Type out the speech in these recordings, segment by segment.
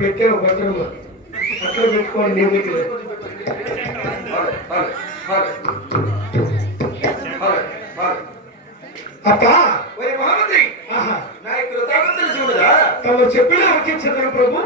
పెట్టే భద్రమ అక్కడ పెట్టుకోండి అప్ప తమ చెప్పిన ఆలకించదు ప్రభు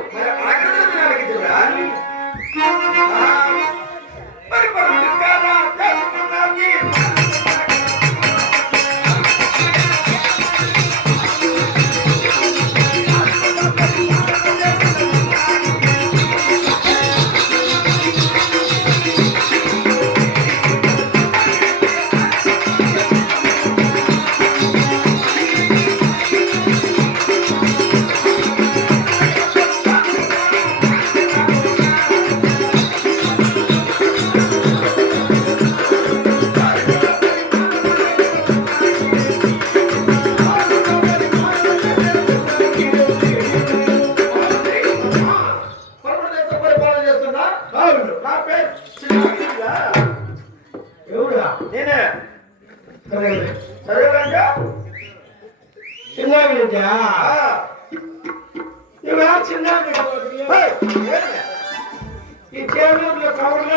ఈ కేవలంలో కవర్గా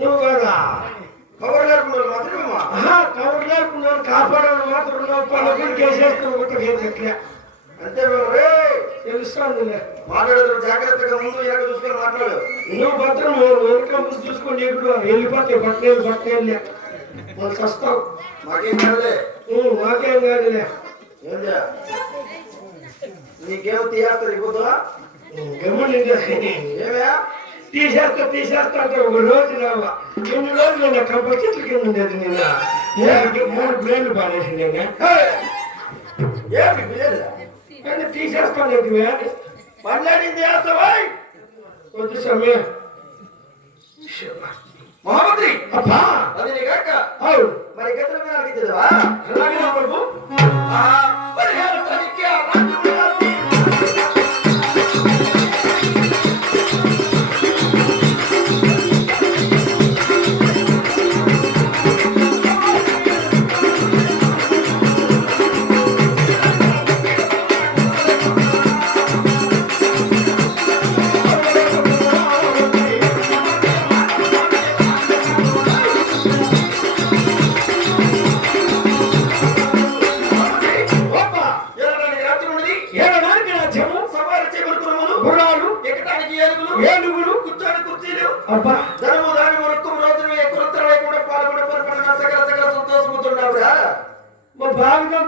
నువ్వు కదా కవర్ లేకున్నారు కవర్ లేకున్నారు కాపాడాలి మాత్రం కేసేస్తున్నా అంతే తెలుస్తుంది మాట్లాడదు జాగ్రత్తగా ముందు వెనక చూసుకొని మాట్లాడు నువ్వు భద్రం వెనక ముందు చూసుకొని ఎప్పుడు వెళ్ళిపోతాయి బట్టలు మనం చస్తావు మాకేం కాదులే మాకేం కాదులే నీకేమో తీసేస్తా ఇవ్వదురా ఏమయ్యా తీసేస్తా అంటే ఒక రోజు రావా ఎన్ని రోజులు నా కంప చెట్ల కింద ఉండేది నిన్న 3 ప్లేన్లు పారేసింది కానీ తీసేస్తాను లేదు పర్లేడింది చేస్తావా కొంచెం సమయం మహామంత్రి అబ్బా అది నీ కాక అవును మరి గతల మీద అడిగితేవా అలాగే ప్రభు పరిహార తనిఖీ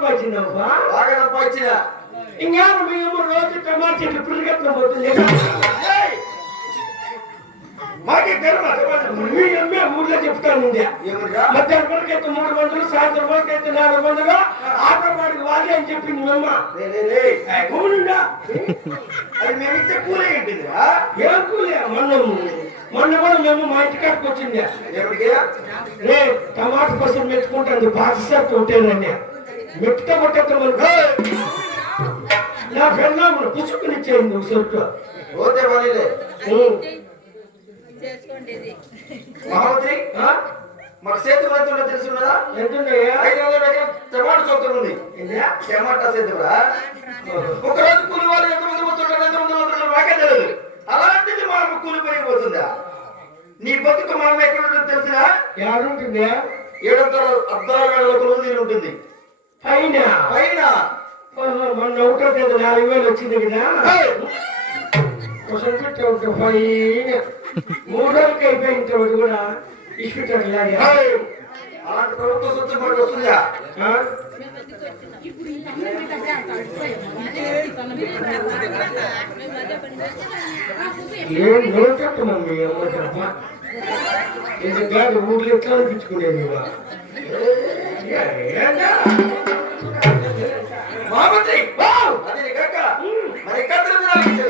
రాజ్యం బాగా సంపాదించిన ఇంకా మేము రోజు టమాటా చెట్లు పురిగెత్తున పోతుంది మాకే మీ అమ్మే ఊళ్ళో చెప్తాను మధ్యాహ్నం వరకు అయితే 300 సాయంత్రం వరకు అయితే 400 ఆటోపాటికి వాళ్ళే అని చెప్పింది మీ అమ్మ అది మేము ఇచ్చే కూలే ఏంటిది ఏం కూలే మొన్న కూడా మేము మా ఇంటికాడికి వచ్చింది రే టమాటా కోసం మెచ్చుకుంటాను బాధ్యత ఉంటేనండి మెట్టుతో కొట్టేస్తామనుకో నా పెళ్ళాము పుచ్చుకునిచ్చేయండి చెట్టు పోతే పనిలే మహామంత్రి మాకు సేతు ఎంత తెలుసున్నదా ఎంతున్నాయా 500 టమాటా చోతం ఉంది టమాటా సేతురా ఒకరోజు కూలి వాళ్ళు ఎంతమంది పోతుంటారు ఎంతమంది పోతుంటారు నాకే తెలియదు అలాంటిది మాకు కూలి పెరిగిపోతుందా నీ బతుకు మనం ఎక్కడ ఉంటుంది తెలిసినా ఏడుంటుంది 7 అద్దాల వేళ ఉంటుంది పైన మొన్న 4,000 వచ్చింది కదా కోసం పెట్టి ఒక పైన 3 రోజులకి అయిపోయిన తర్వాత కూడా ఇష్టం అలాంటి ప్రభుత్వ సొత్తు మనకు వస్తుందా ఏం చెప్పు మమ్మీ అమ్మ ఇది కాదు ఊర్లో ఎట్లా అనిపించుకునేది మహామంత్రి అదే కాక మరి కత్తెర మీద